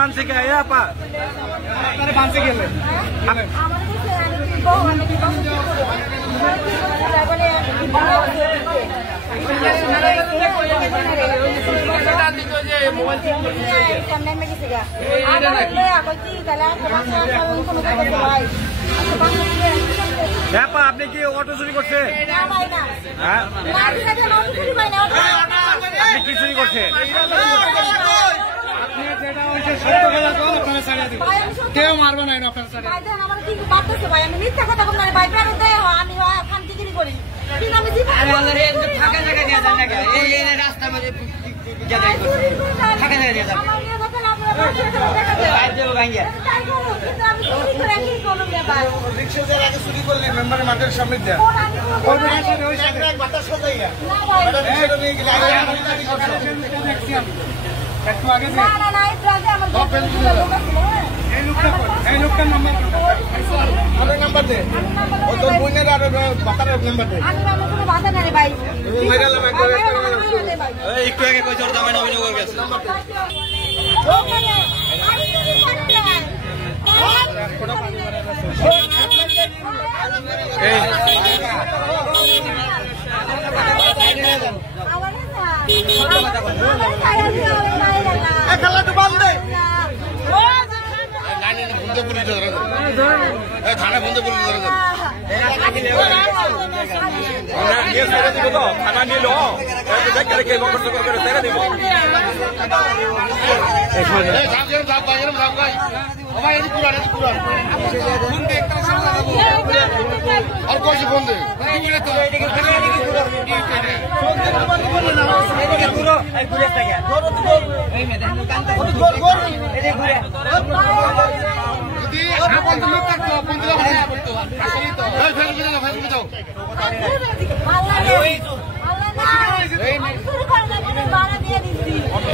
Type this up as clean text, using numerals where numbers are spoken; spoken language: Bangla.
बांधसे क्या है आपा बांधसे गेले আপনি কি অটো চুরি করছে আপনি কি চুরি করছে কেউ মারবো না আমি মিথ্যা কথা বলবো ভাই আমি শান্তিগিরি করি রাস্তা চুরি করলে মেম্বার মাঠের সামনে একটু আগে এই লোকটার নাম্বার দে ও তোর বোনের আর বাতার নাম্বার দে একটু আগে কই তোর দামে অভিযোগ হয়ে গেছে খেলাটা বন্ধ থানা বন্ধ করে থানা নিল ছেড়ে দিব আর কয়েছে বন্ধু আল্লাহ